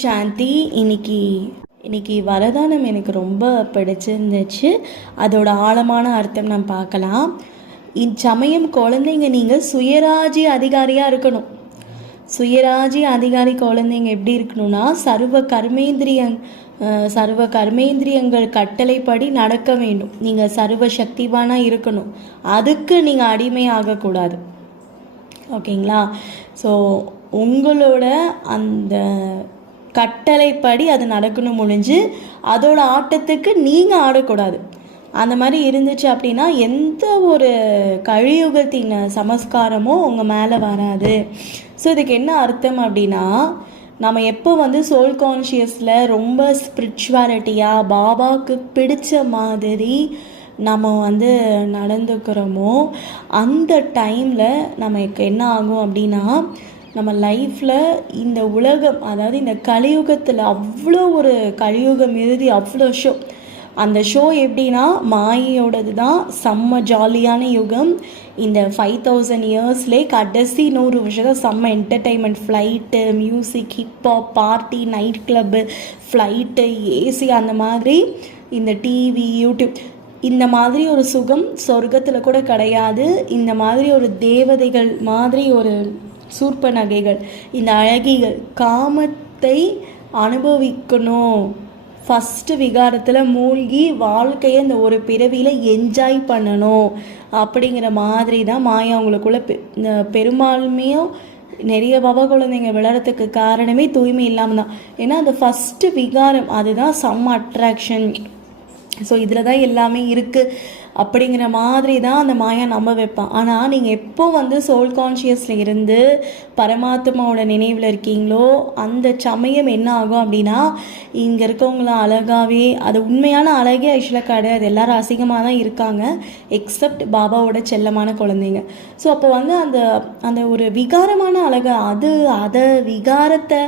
சாந்தி இன்னைக்கு இன்னைக்கு வரதானம் எனக்கு ரொம்ப பிடிச்சிருந்துச்சு. அதோட ஆழமான அர்த்தம் நான் பார்க்கலாம். இச்சமயம் குழந்தைங்க நீங்கள் சுயராஜ்ய அதிகாரியாக இருக்கணும். சுயராஜ்ய அதிகாரி குழந்தைங்க எப்படி இருக்கணும்னா சர்வ கர்மேந்திரியங் சர்வ கர்மேந்திரியங்கள் கட்டளைப்படி நடக்க வேண்டும். நீங்கள் சர்வ சக்திவானாக இருக்கணும். அதுக்கு நீங்கள் அடிமையாகக்கூடாது ஓகேங்களா? ஸோ உங்களோட அந்த கட்டளைப்படி அது நடக்கணும் முடிஞ்சு அதோட ஆட்டத்துக்கு நீங்கள் ஆடக்கூடாது. அந்த மாதிரி இருந்துச்சு அப்படின்னா எந்த ஒரு கழியுகத்தின் சமஸ்காரமும் உங்கள் மேலே வராது. ஸோ இதுக்கு என்ன அர்த்தம் அப்படின்னா நம்ம எப்போ வந்து சோல் கான்ஷியஸில் ரொம்ப ஸ்பிரிச்சுவாலிட்டியாக பாபாவுக்கு பிடிச்ச மாதிரி நம்ம வந்து நடந்துக்கிறோமோ அந்த டைமில் நமக்கு என்ன ஆகும் அப்படின்னா நம்ம லைஃப்பில் இந்த உலகம் அதாவது இந்த கலியுகத்தில் அவ்வளோ ஒரு கலியுகம் இறுதி அவ்வளோ ஷோ அந்த ஷோ எப்படின்னா மாயையோடது தான் செம்ம ஜாலியான யுகம். இந்த ஃபைவ் தௌசண்ட் இயர்ஸ்லேயே கடைசி நூறு வருஷம் செம்ம entertainment flight music hip hop party night club flight AC அந்த மாதிரி இந்த டிவி யூடியூப் இந்த மாதிரி ஒரு சுகம் சொர்க்கத்தில் கூட கிடையாது. இந்த மாதிரி ஒரு தேவதைகள் மாதிரி ஒரு சூர்ப்ப நகைகள். இந்த அழகிகள் காமத்தை அனுபவிக்கணும். ஃபஸ்ட்டு விகாரத்தில் மூழ்கி வாழ்க்கையை இந்த ஒரு பிறவியில் என்ஜாய் பண்ணணும். அப்படிங்கிற மாதிரி தான் மாயா அவங்களுக்குள்ள பெ இந்த பெரும்பான்மையும் நிறைய பவ குழந்தைங்க விளையாடுறதுக்கு காரணமே தூய்மை இல்லாமல் தான். ஏன்னா அந்த ஃபஸ்ட்டு விகாரம் அதுதான் செம்ம அட்ராக்ஷன் ஸோ இதில் தான் எல்லாமே இருக்குது அப்படிங்கிற மாதிரி தான் அந்த மாயா நம்ப வைப்பான். ஆனால் நீங்கள் எப்போ வந்து சோல் கான்ஷியஸில் இருந்து பரமாத்மாவோட நினைவில் இருக்கீங்களோ அந்த சமயம் என்ன ஆகும் அப்படின்னா இங்கே இருக்கவங்கள அழகாகவே அது உண்மையான அழகே ஆக்சுவலாக கிடையாது. எல்லோரும் அசிங்கமாக தான் இருக்காங்க எக்ஸப்ட் பாபாவோட செல்லமான குழந்தைங்க. ஸோ அப்போ வந்து அந்த அந்த ஒரு விகாரமான அழகை அது அதை விகாரத்தை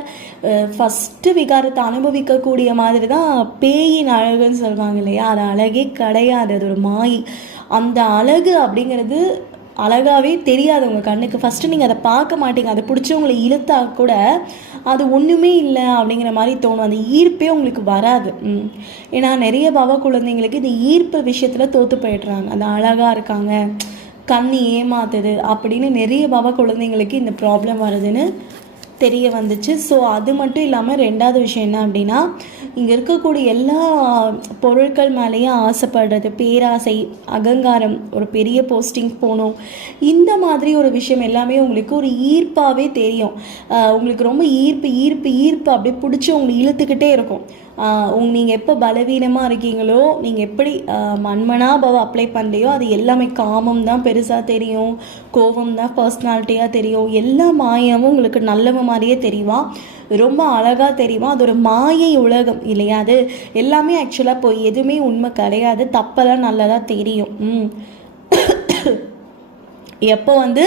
ஃபஸ்ட்டு விகாரத்தை அனுபவிக்கக்கூடிய மாதிரி தான் பேயின் அழகுன்னு சொல்லுவாங்க இல்லையா? அது அழகே கிடையாது. அது ஒரு மாய அந்த அழகு அப்படிங்கிறது அழகாவே தெரியாது உங்கள் கண்ணுக்கு. ஃபஸ்ட்டு நீங்கள் அதை பார்க்க மாட்டீங்க. அதை பிடிச்சி உங்களை இழுத்தா கூட அது ஒன்றுமே இல்லை அப்படிங்கிற மாதிரி தோணும். அந்த ஈர்ப்பே உங்களுக்கு வராது. ம். ஏன்னா நிறைய பவ குழந்தைங்களுக்கு இந்த ஈர்ப்பு விஷயத்தில் தோற்று போயிடுறாங்க. அந்த அழகாக இருக்காங்க. கண்ணு ஏமாத்துது அப்படின்னு நிறைய பவ குழந்தைங்களுக்கு இந்த ப்ராப்ளம் வருதுன்னு தெரிய வந்துச்சு. ஸோ அது மட்டும் இல்லாமல் ரெண்டாவது விஷயம் என்ன அப்படின்னா இங்கே இருக்கக்கூடிய எல்லா பொருட்கள் மேலேயும் ஆசைப்படுறது பேராசை அகங்காரம் ஒரு பெரிய போஸ்டிங் போகணும். இந்த மாதிரி ஒரு விஷயம் எல்லாமே உங்களுக்கு ஒரு ஈர்ப்பாகவே தெரியும். உங்களுக்கு ரொம்ப ஈர்ப்பு ஈர்ப்பு ஈர்ப்பு அப்படியே பிடிச்சி உங்களை இழுத்துக்கிட்டே இருக்கும். உங் நீங்கள் எப்போ பலவீனமாக இருக்கீங்களோ நீங்கள் எப்படி ஆஹ் பவ அப்ளை பண்ணலையோ அது எல்லாமே காமம் தான் பெருசாக தெரியும் கோபம் தான் பர்சனாலிட்டியாக தெரியும் எல்லா மாயமும் உங்களுக்கு நல்லவ மாதிரியே தெரியுமா? ரொம்ப அழகாக தெரியுமா? அது ஒரு மாயை உலகம் இல்லையா அது? எல்லாமே ஆக்சுவலாக போய் எதுவுமே உண்மை கிடையாது தப்பெல்லாம் நல்லதாக தெரியும். ம். எப்போ வந்து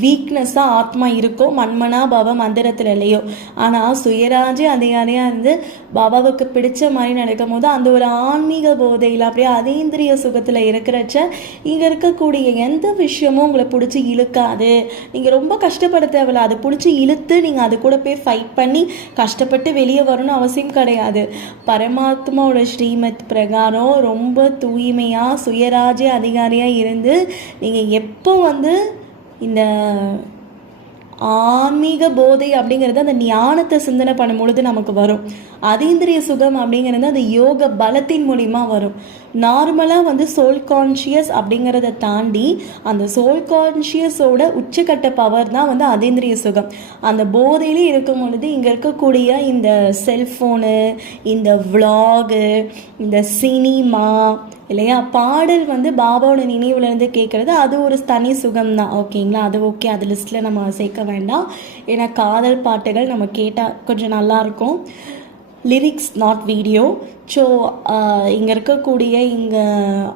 வீக்னஸ்ஸாக ஆத்மா இருக்கோ மண்மனா பவ மந்திரத்தில் இல்லையோ ஆனால் சுயராஜ்ய அதிகாரியாக இருந்து பாபாவுக்கு பிடிச்ச மாதிரி நடக்கும் போது அந்த ஒரு ஆன்மீக போதையில் அப்படியே அதேந்திரிய சுகத்தில் இருக்கிறச்ச இங்கே இருக்கக்கூடிய எந்த விஷயமும் உங்களை பிடிச்சி இழுக்காது. நீங்கள் ரொம்ப கஷ்டப்பட தேவையில்ல. அது பிடிச்சி இழுத்து நீங்கள் அது கூட போய் ஃபைட் பண்ணி கஷ்டப்பட்டு வெளியே வரணும்னு அவசியம் கிடையாது. பரமாத்மாவோட ஸ்ரீமத் பிரகாரம் ரொம்ப தூய்மையாக சுயராஜ்ய அதிகாரியாக இருந்து நீங்கள் எப்போ வந்து இந்த ஆன்மீக போதை அப்படிங்கிறது அந்த ஞானத்தை சிந்தனை பண்ணும் பொழுது நமக்கு வரும். அதீந்திரிய சுகம் அப்படிங்கிறது அந்த யோக பலத்தின் மூலிமா வரும். நார்மலாக வந்து சோல் கான்ஷியஸ் அப்படிங்கிறத தாண்டி அந்த சோல் கான்ஷியஸோட உச்சக்கட்ட பவர் தான் வந்து அதேந்திரிய சுகம். அந்த போதையிலே இருக்கும் பொழுது இங்கே இருக்கக்கூடிய இந்த செல்ஃபோனு இந்த vlog இந்த சினிமா இல்லையா? பாடல் வந்து பாபாவோட நினைவுலேருந்து கேட்குறது அது ஒரு தனி சுகம் தான் ஓகேங்களா அது ஓகே அது லிஸ்ட்டில் நம்ம சேர்க்க வேண்டாம். ஏன்னா காதல் பாட்டுகள் நம்ம கேட்டால் கொஞ்சம் நல்லாயிருக்கும் lyrics not video so uh, இங்கே இருக்கக்கூடிய இங்கே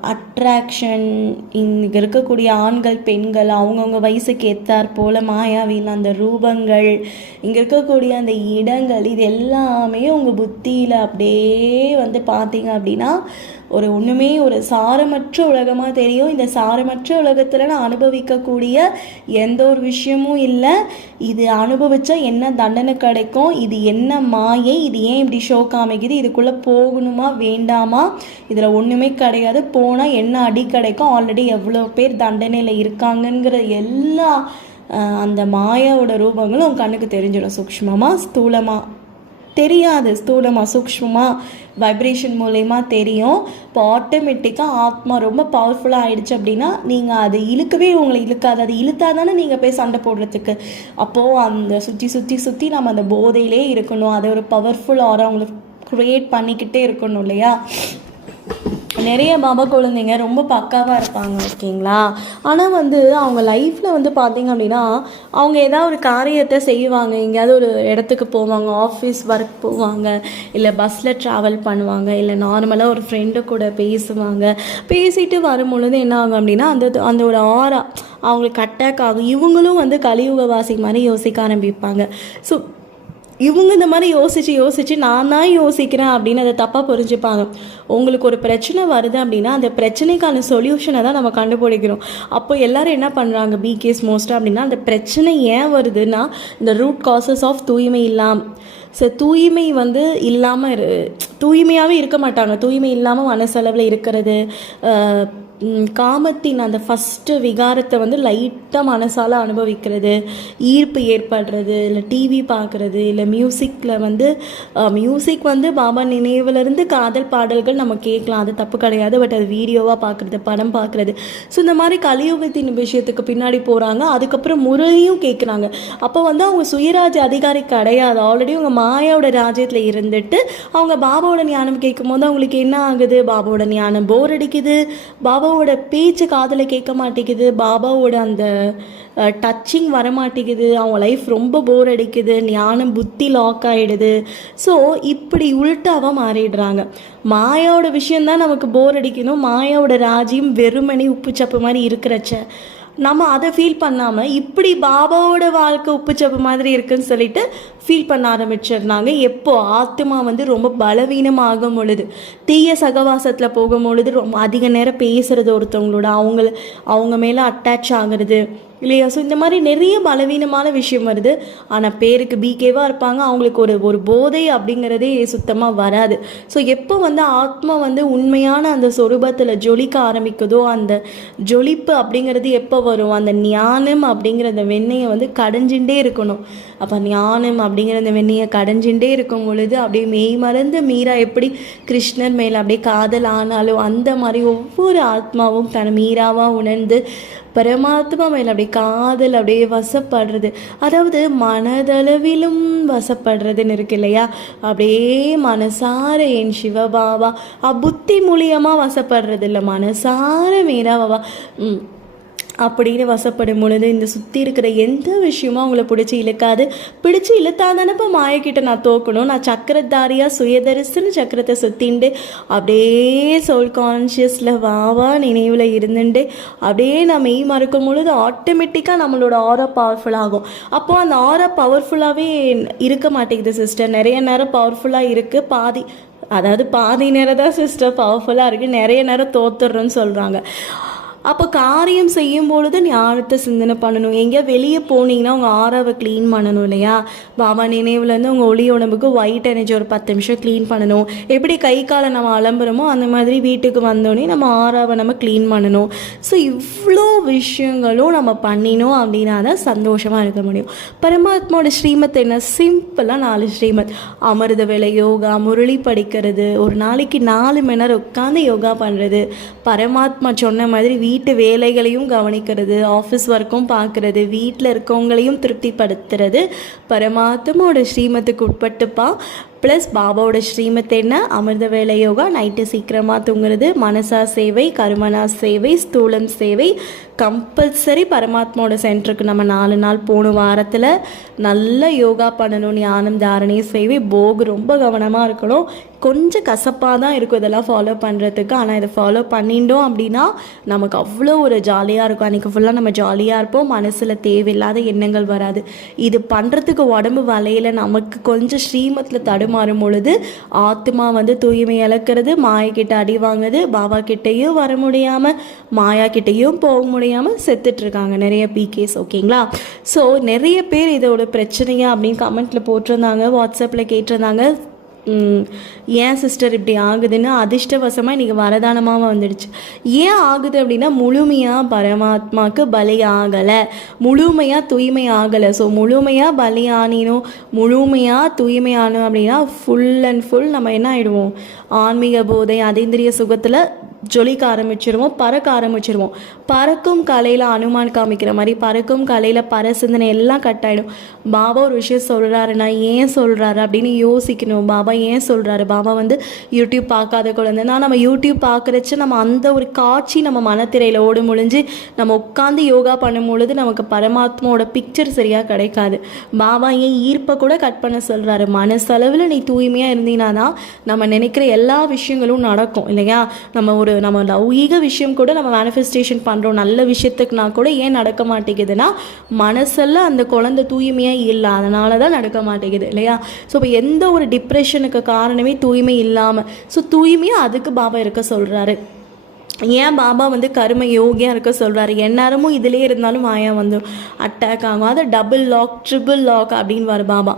அட்ராக்ஷன் இங்கே இருக்கக்கூடிய ஆண்கள் பெண்கள் அவங்கவுங்க வயசுக்கு ஏற்றாற் போல் மாயாவின் அந்த ரூபங்கள் இங்கே இருக்கக்கூடிய அந்த இடங்கள் இது எல்லாமே உங்கள் புத்தியில் அப்படியே வந்து பார்த்தீங்க அப்படின்னா ஒரு ஒன்றுமே ஒரு சாரமற்ற உலகமாக தெரியும். இந்த சாரமற்ற உலகத்தில் நான் அனுபவிக்கக்கூடிய எந்த ஒரு விஷயமும் இல்லை. இது அனுபவித்தா என்ன தண்டனை கிடைக்கும்? இது என்ன மாயை? இது ஏன் இப்படி ஷோ காமிக்குது? இதுக்குள்ளே போகணுமா? வேண்டாமா? இதில் ஒன்றுமே கிடையாது. போனால் என்ன அடி கிடைக்கும்? ஆல்ரெடி எவ்வளோ பேர் தண்டனையில் இருக்காங்கங்கிற எல்லா அந்த மாயாவோட ரூபங்களும் உன் கண்ணுக்கு தெரிஞ்சிடும். சூக்ஷ்மமாக ஸ்தூலமாக தெரியாது. ஸ்தூலமாக சூக்ஷ்மமாக வைப்ரேஷன் மூலயமா தெரியும். இப்போ ஆட்டோமேட்டிக்காக ஆத்மா ரொம்ப பவர்ஃபுல்லாக ஆயிடுச்சு அப்படின்னா நீங்கள் அது இழுக்கவே உங்களை இழுக்காது. அது இழுத்தா தானே நீங்கள் போய் சண்டை போடுறதுக்கு. அப்போது அந்த சுற்றி சுற்றி சுற்றி நம்ம அந்த போதையிலே இருக்கணும். அதை ஒரு பவர்ஃபுல் ஆரா உங்களுக்கு க்ரியேட் பண்ணிக்கிட்டே இருக்கணும் இல்லையா? நிறைய பாபா குழந்தைங்க ரொம்ப பக்காவாக இருப்பாங்க ஓகேங்களா? ஆனால் வந்து அவங்க லைஃப்பில் வந்து பார்த்தீங்க அப்படின்னா அவங்க ஏதாவது ஒரு காரியத்தை செய்வாங்க. எங்கேயாவது ஒரு இடத்துக்கு போவாங்க ஆஃபீஸ் ஒர்க் போவாங்க இல்லை பஸ்ஸில் ட்ராவல் பண்ணுவாங்க இல்லை நார்மலாக ஒரு ஃப்ரெண்டு கூட பேசுவாங்க. பேசிட்டு வரும்பொழுது என்ன ஆகும் அப்படின்னா அந்த அந்த ஒரு ஆரா அவங்களுக்கு அட்டாக் ஆகும். இவங்களும் வந்து கலியுகவாசி மாதிரி யோசிக்க ஆரம்பிப்பாங்க. ஸோ இவங்க இந்த மாதிரி யோசித்து யோசித்து நான் தான் யோசிக்கிறேன் அப்படின்னு அதை தப்பாக புரிஞ்சுப்பாங்க. உங்களுக்கு ஒரு பிரச்சனை வருது அப்படின்னா அந்த பிரச்சனைக்கான சொல்யூஷனை தான் நம்ம கண்டுபிடிக்கிறோம் அப்போ எல்லாரும் என்ன பண்ணுறாங்க பிகேஸ் மோஸ்ட்டாக அப்படின்னா அந்த பிரச்சனை ஏன் வருதுன்னா இந்த ரூட் காசஸ் ஆஃப் தூய்மை இல்லாமல் ஸோ தூய்மை வந்து இல்லாமல் இரு தூய்மையாகவே இருக்க மாட்டாங்க. தூய்மை இல்லாமல் மனசளவில் இருக்கிறது காமத்தின் அந்த ஃபஸ்ட்டு விகாரத்தை வந்து லைட்டாக மனசால் அனுபவிக்கிறது. ஈர்ப்பு ஏற்படுறது இல்லை டிவி பார்க்குறது இல்லை மியூசிக்கில் வந்து மியூசிக் வந்து பாபா நினைவுலேருந்து காதல் பாடல்கள் நம்ம கேட்கலாம். அது தப்பு கிடையாது பட் அது வீடியோவாக பார்க்குறது படம் பார்க்குறது ஸோ இந்த மாதிரி கலியுகத்தின் விஷயத்துக்கு பின்னாடி போகிறாங்க அதுக்கப்புறம் முரளியும் கேட்குறாங்க அப்போ வந்து அவங்க சுயராஜ் அதிகாரி கிடையாது. ஆல்ரெடி அவங்க மாயாவோட ராஜ்யத்தில் இருந்துட்டு அவங்க பாபாவோட ஞானம் கேட்கும்போது அவங்களுக்கு என்ன ஆகுது? பாபாவோட ஞானம் போர் அடிக்குது. பாபா பாபாவோட பேச்சு காதில் கேட்க மாட்டேங்குது. பாபாவோட அந்த டச்சிங் வர மாட்டேங்குது. அவங்க லைஃப் ரொம்ப போர் அடிக்குது. ஞானம் புத்தி லாக் ஆகிடுது ஸோ இப்படி உள்டாவாக மாறிடுறாங்க. மாயாவோட விஷயந்தான் நமக்கு போர் அடிக்கணும். மாயாவோட ராஜ்யம் வெறுமனே உப்புச்சப்பு மாதிரி இருக்கிறச்ச. நம்ம அதை ஃபீல் பண்ணாமல் இப்படி பாபாவோட வாழ்க்கை உப்புச்சப்பு மாதிரி இருக்குன்னு சொல்லிட்டு ஃபீல் பண்ண ஆரம்பிச்சிருந்தாங்க எப்போ? ஆத்மா வந்து ரொம்ப பலவீனமாகும் பொழுது. தீய சகவாசத்தில் போகும் பொழுது ரொம்ப அதிக நேரம் பேசுகிறது ஒருத்தவங்களோட அவங்கள அவங்க மேலே அட்டாச் ஆகிறது. இல்லையா? ஸோ இந்த மாதிரி நிறைய பலவீனமான விஷயம் வருது. ஆனால் பேருக்கு பிகேவாக இருப்பாங்க. அவங்களுக்கு ஒரு ஒரு போதை அப்படிங்கிறதே சுத்தமாக வராது. ஸோ எப்போ வந்து ஆத்மா வந்து உண்மையான அந்த சொரூபத்தில் ஜொலிக்க ஆரம்பிக்குதோ அந்த ஜொலிப்பு அப்படிங்கிறது எப்போ வரும்? அந்த ஞானம் அப்படிங்கிற அந்த வெண்ணெயை வந்து கடைஞ்சுட்டே இருக்கணும். அப்போ ஞானம் அப்படிங்கிற அந்த வெண்ணெயை கடைஞ்சுட்டே இருக்கும் பொழுது அப்படியே மெய் மறந்து மீரா எப்படி கிருஷ்ணர் மேலே அப்படியே காதல் ஆனாலும் அந்த மாதிரி ஒவ்வொரு ஆத்மாவும் தன் மீராவாக உணர்ந்து பரமாத்மா மேல அப்படியே காதல் அப்படியே வசப்படுறது. அதாவது மனதளவிலும் வசப்படுறதுன்னு இருக்கு இல்லையா? அப்படியே மனசார என் சிவபாபா புத்தி மூலியமாக வசப்படுறது இல்லை மனசார மீராபாபா ம். அப்படின்னு வசப்படும் பொழுது இந்த சுற்றி இருக்கிற எந்த விஷயமும் அவங்கள பிடிச்சி இழுக்காது. பிடிச்சி இழுத்தா இப்போ மாயக்கிட்ட நான் தோக்கணும். நான் சக்கரதாரியாக சுயதரிசன சக்கரத்தை சுற்றிண்டு அப்படியே சோல் கான்ஷியஸில் வாவா நினைவில் இருந்துட்டு அப்படியே நான் மெய் மறக்கும் பொழுது ஆட்டோமேட்டிக்காக நம்மளோட ஆரா பவர்ஃபுல் ஆகும். அப்போது அந்த ஆரா பவர்ஃபுல்லாகவே இருக்க மாட்டேங்குது சிஸ்டர் நிறைய நேரம் பவர்ஃபுல்லாக இருக்குது பாதி அதாவது பாதி நேரம் தான் சிஸ்டர் பவர்ஃபுல்லாக இருக்குது நிறைய நேரம் தோத்துடுறோன்னு சொல்கிறாங்க அப்போ காரியம் செய்யும் பொழுது ஞானத்தை சிந்தனை பண்ணணும். எங்கேயா வெளியே போனீங்கன்னா உங்கள் ஆறாவை க்ளீன் பண்ணணும் இல்லையா? பாபா நினைவுலேருந்து உங்கள் ஒளி உடம்புக்கு ஒயிட் எனர்ஜி ஒரு பத்து நிமிஷம் க்ளீன் பண்ணணும். எப்படி கை காலை நம்ம அலம்புறோமோ அந்த மாதிரி வீட்டுக்கு வந்தோடனே நம்ம ஆறாவை நம்ம க்ளீன் பண்ணணும். ஸோ இவ்வளோ விஷயங்களும் நம்ம பண்ணினோம் அப்படின்னா தான் சந்தோஷமாக இருக்க முடியும். பரமாத்மாவோட ஸ்ரீமத் என்ன? சிம்பிளாக நாலு ஸ்ரீமத். அமிர்த வேலை யோகா முரளி படிக்கிறது. ஒரு நாளைக்கு நாலு மணி நேரம் உட்காந்து யோகா பண்ணுறது பரமாத்மா சொன்ன மாதிரி வீ வீட்டு வேலைகளையும் கவனிக்கிறது ஆஃபீஸ் ஒர்க்கும் பார்க்குறது வீட்டில் இருக்கவங்களையும் திருப்திப்படுத்துறது. பரமாத்மாவோட ஸ்ரீமத்துக்கு உட்பட்டுப்பா. ப்ளஸ் பாபாவோட ஸ்ரீமத் என்ன? அமிர்த வேலை யோகா நைட்டு சீக்கிரமாக தூங்குறது மனசா சேவை கருமனா சேவை ஸ்தூலம் சேவை கம்பல்சரி பரமாத்மாவோட சென்டருக்கு நம்ம நாலு நாள் போன வாரத்தில் நல்ல யோகா பண்ணணும் ஞானம் தாரணை சேவை போகு ரொம்ப கவனமாக இருக்கணும். கொஞ்சம் கசப்பாக தான் இருக்கும் இதெல்லாம் ஃபாலோ பண்ணுறதுக்கு ஆனால் இதை ஃபாலோ பண்ணிட்டோம் அப்படின்னா நமக்கு அவ்வளோ ஒரு ஜாலியாக இருக்கும். அன்றைக்கி ஃபுல்லாக நம்ம ஜாலியாக இருப்போம். மனசில் தேவையில்லாத எண்ணங்கள் வராது. இது பண்ணுறதுக்கு உடம்பு வலையில் நமக்கு கொஞ்சம் ஸ்ரீமத்தில் தடுமாறும் பொழுது ஆத்மா வந்து தூய்மை இழக்கிறது மாயா கிட்ட அடி வாங்குது பாபா கிட்டேயும் வர முடியாமல் மாயா கிட்டேயும் போக முடியாமல் செத்துட்ருக்காங்க நிறைய பிகேஸ் ஓகேங்களா? ஸோ நிறைய பேர் இதோட பிரச்சனையா அப்படின்னு கமெண்ட்டில் போட்டிருந்தாங்க வாட்ஸ்அப்பில் கேட்டிருந்தாங்க. ஏன் சிஸ்டர் இப்படி ஆகுதுன்னு அதிர்ஷ்டவசமாக இன்றைக்கி வரதானமாக வந்துடுச்சு. ஏன் ஆகுது அப்படின்னா முழுமையாக பரமாத்மாவுக்கு பலி ஆகலை. முழுமையாக தூய்மை ஆகலை. ஸோ முழுமையாக பலி முழுமையாக தூய்மை ஆனோம் அப்படின்னா ஃபுல் அண்ட் ஃபுல் நம்ம என்ன ஆகிடுவோம் ஆன்மீக போதை அதேந்திரிய சுகத்தில் ஜொலிக்க ஆரம்பிச்சிருவோம் பறக்க ஆரம்பிச்சிருவோம். பறக்கும் கலையில் அனுமான் காமிக்கிற மாதிரி பறக்கும் கலையில் பற சிந்தனை எல்லாம் கட் ஆகிடும் பாபா ஒரு விஷயம் சொல்கிறாருன்னா ஏன் சொல்கிறாரு அப்படின்னு யோசிக்கணும். பாபா ஏன் சொல்கிறாரு பாபா வந்து யூடியூப் பார்க்காத குழந்தைன்னா நம்ம யூடியூப் பார்க்குறச்சு நம்ம அந்த ஒரு காட்சி நம்ம மனத்திரையில் ஓடு முடிஞ்சு நம்ம உட்காந்து யோகா பண்ணும் பொழுது நமக்கு பரமாத்மாவோட பிக்சர் சரியாக கிடைக்காது. பாபா ஏன் ஈர்ப்பை கூட கட் பண்ண சொல்கிறாரு மனசளவில் நீ தூய்மையாக இருந்தீங்கன்னா தான் நம்ம நினைக்கிற எல்லா விஷயங்களும் நடக்கும் இல்லையா? நம்ம ஒரு நம்ம லௌகீக விஷயம் கூட நம்ம மேனிஃபெஸ்டேஷன் பண்ணுறோம் நல்ல விஷயத்துக்குனா கூட ஏன் நடக்க மாட்டேங்குதுன்னா மனசெல்லாம் அந்த குழந்தை தூய்மையாக இல்லை. அதனால தான் நடக்க மாட்டேங்குது இல்லையா? ஸோ இப்போ எந்த ஒரு டிப்ரெஷனுக்கு காரணமே தூய்மை இல்லாமல் ஸோ தூய்மையாக அதுக்கு பாபா இருக்க சொல்கிறாரு ஏன் பாபா வந்து கரும யோகியாக இருக்க சொல்கிறாரு எந்நேரமும் இதிலே இருந்தாலும் மாயா வந்துடும் அட்டாக் ஆகும். அது டபுள் லாக் ட்ரிபிள் லாக் அப்படின்னு வரும் பாபா.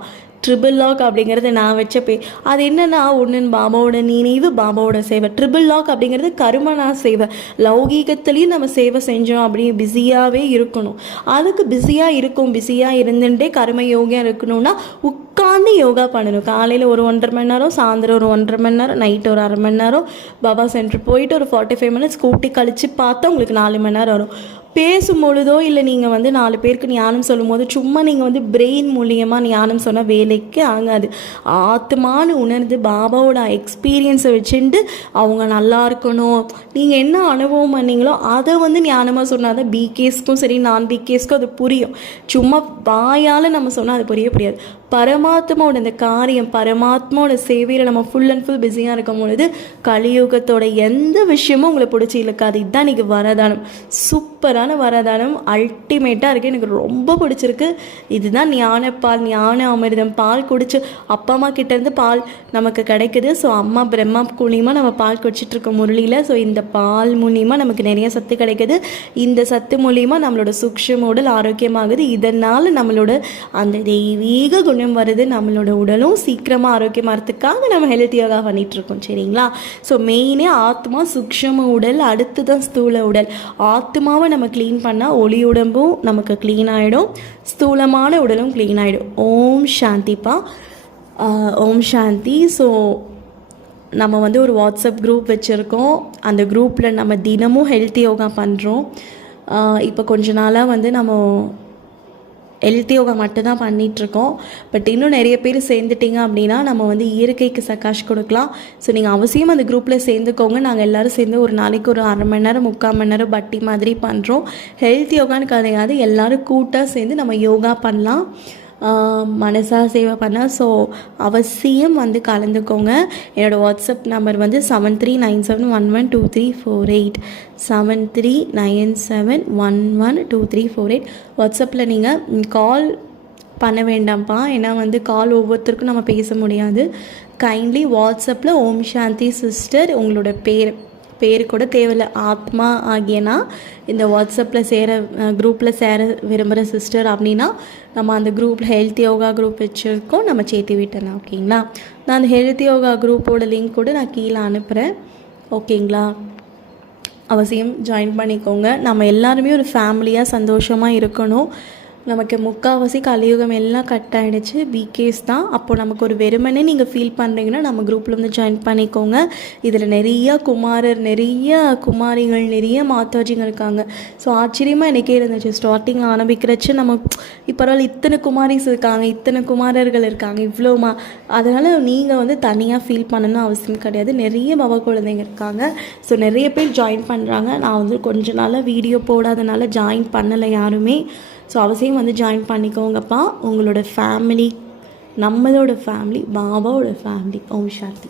ட்ரிபிள் லாக் அப்படிங்கிறது நான் வச்ச பே அது என்னென்னா ஒன்றுன் பாபாவோட நினைவு பாபாவோட சேவை. ட்ரிபிள் லாக் அப்படிங்கிறது கருமனா சேவை. லௌகீகத்துலேயும் நம்ம சேவை செஞ்சோம் அப்படி பிஸியாகவே இருக்கணும். அதுக்கு பிஸியாக இருக்கும் பிஸியாக இருந்துட்டே கர்ம யோகியாக இருக்கணும்னா உட்காந்து யோகா பண்ணணும். காலையில் ஒரு ஒன்றரை மணி நேரம் சாயந்தரம் ஒரு ஒன்றரை மணி நேரம் நைட்டு ஒரு அரை மணி நேரம் பாபா சென்டர் போயிட்டு ஒரு ஃபார்ட்டி ஃபைவ் மினிட்ஸ் கூட்டி கழித்து பார்த்தா உங்களுக்கு நாலு மணி நேரம் வரும். பேசும் பொழுதோ இல்லை நீங்கள் வந்து நாலு பேருக்கு ஞானம் சொல்லும் போது சும்மா நீங்கள் வந்து பிரெயின் மூலியமாக ஞானம் சொன்னால் வேலைக்கு ஆகாது. ஆத்மான்னு உணர்ந்து பாபாவோட எக்ஸ்பீரியன்ஸை வச்சுட்டு அவங்க நல்லா இருக்கணும். நீங்கள் என்ன அனுபவம் பண்ணீங்களோ அதை வந்து ஞானமாக சொன்னால் தான் பிகேஸ்க்கும் சரி நான் பிகேஸ்க்கும் அது புரியும். சும்மா வாயால் நம்ம சொன்னால் அது புரிய புரியாது பரமாத்மாவோட இந்த காரியம் பரமாத்மாவோட சேவையில் நம்ம ஃபுல் அண்ட் ஃபுல் பிஸியாக இருக்கும் பொழுது கலியுகத்தோட எந்த விஷயமும் உங்களை பிடிச்சி இழுக்காது. இதுதான் இன்றைக்கி வரதானம். சூப்பரான வரதானம் அல்டிமேட்டாக இருக்குது எனக்கு ரொம்ப பிடிச்சிருக்கு. இதுதான் ஞானப்பால் ஞான அமிர்தம். பால் குடிச்சு அப்பா அம்மா கிட்டேருந்து பால் நமக்கு கிடைக்குது. ஸோ அம்மா பிரம்மா மூலியமாக நம்ம பால் குடிச்சிட்டு முரளியில். ஸோ இந்த பால் மூலியமாக நமக்கு நிறைய சத்து கிடைக்குது. இந்த சத்து மூலியமாக நம்மளோட சூக்ஷம் உடல் ஆரோக்கியமாகுது. இதனால் நம்மளோட அந்த தெய்வீக குணம் வருது. நம்மளோட உடலும் சீக்கிரமாக ஆரோக்கியமாகிறதுக்காக நம்ம ஹெல்த் யோகா பண்ணிகிட்ருக்கோம் சரிங்களா? ஸோ மெயினே ஆத்மா சூக்ஷ்ம உடல் அடுத்து தான் ஸ்தூல உடல். ஆத்மாவை நம்ம க்ளீன் பண்ணால் ஒளி உடம்பும் நமக்கு க்ளீன் ஆகிடும் ஸ்தூலமான உடலும் க்ளீன் ஆகிடும் ஓம் சாந்திப்பா. ஓம் சாந்தி. ஸோ நம்ம வந்து ஒரு வாட்ஸ்அப் குரூப் வச்சுருக்கோம். அந்த குரூப்பில் நம்ம தினமும் ஹெல்த் யோகா பண்ணுறோம் இப்போ கொஞ்ச நாளாக வந்து நம்ம ஹெல்த் யோகா மட்டும்தான் பண்ணிகிட்ருக்கோம் பட் இன்னும் நிறைய பேர் சேர்ந்துட்டிங்க அப்படின்னா நம்ம வந்து இயற்கைக்கு சக்காஷ் கொடுக்கலாம். ஸோ நீங்கள் அவசியம் அந்த குரூப்பில் சேர்ந்துக்கோங்க. நாங்கள் எல்லோரும் சேர்ந்து ஒரு நாளைக்கு ஒரு அரை மணி நேரம் முக்கால் மணி நேரம் பட்டி மாதிரி பண்ணுறோம் ஹெல்த் யோகான்னு கிடையாது எல்லோரும் கூட்டாக சேர்ந்து நம்ம யோகா பண்ணலாம். மனசாக சேவை பண்ண. ஸோ அவசியம் வந்து கலந்துக்கோங்க. என்னோடய வாட்ஸ்அப் நம்பர் வந்து seven three nine seven one one two three four eight seven three nine seven one one two three four eight வாட்ஸ்அப்பில் நீங்கள் கால் பண்ண வேண்டாம்ப்பா. ஏன்னா வந்து கால் ஒவ்வொருத்தருக்கும் நம்ம பேச முடியாது. கைண்ட்லி வாட்ஸ்அப்பில் ஓம் சாந்தி சிஸ்டர் உங்களோட பேர் பேர் கூட தேவையில்ல. ஆத்மா ஆகியனா இந்த வாட்ஸ்அப்பில் சேர குரூப்பில் சேர விரும்புகிற சிஸ்டர் அப்படின்னா நம்ம அந்த குரூப்பில் ஹெல்த் யோகா குரூப் வச்சுருக்கோம். நம்ம சேர்த்து விட்டலாம் ஓகேங்களா? நான் அந்த ஹெல்த் யோகா குரூப்போட லிங்க் கூட நான் கீழே அனுப்புகிறேன். ஓகேங்களா? அவசியம் ஜாயின் பண்ணிக்கோங்க. நம்ம எல்லாருமே ஒரு ஃபேமிலியாக சந்தோஷமாக இருக்கணும். நமக்கு முக்கால்வாசி கலியுகம் எல்லாம் கட் ஆகிடுச்சு பிகேஸ் தான். அப்போது நமக்கு ஒரு வெறுமனே நீங்கள் ஃபீல் பண்ணுறீங்கன்னா நம்ம குரூப்பில் வந்து ஜாயின் பண்ணிக்கோங்க. இதில் நிறைய குமாரர் நிறைய குமாரிகள் நிறைய மாதாஜிங்க இருக்காங்க. ஸோ ஆச்சரியமாக எனக்கே இருந்துச்சு. ஸ்டார்டிங் ஆரம்பிக்கிறச்சு நம்ம இப்போ பரவாயில்ல இத்தனை குமாரிஸ் இருக்காங்க இத்தனை குமாரர்கள் இருக்காங்க இவ்வளோ மா அதனால் நீங்கள் வந்து தனியாக ஃபீல் பண்ணணும்னு அவசியம் கிடையாது. நிறைய பவ குழந்தைங்க இருக்காங்க. ஸோ நிறைய பேர் ஜாயின் பண்ணுறாங்க நான் வந்து கொஞ்ச நாளாக வீடியோ போடாதனால ஜாயின் பண்ணலை யாருமே. ஸோ அவசியம் வந்து ஜாயின் பண்ணிக்கோங்கப்பா. உங்களோட ஃபேமிலி நம்மளோட ஃபேமிலி பாபாவோட ஃபேமிலி ஓம் சாந்தி.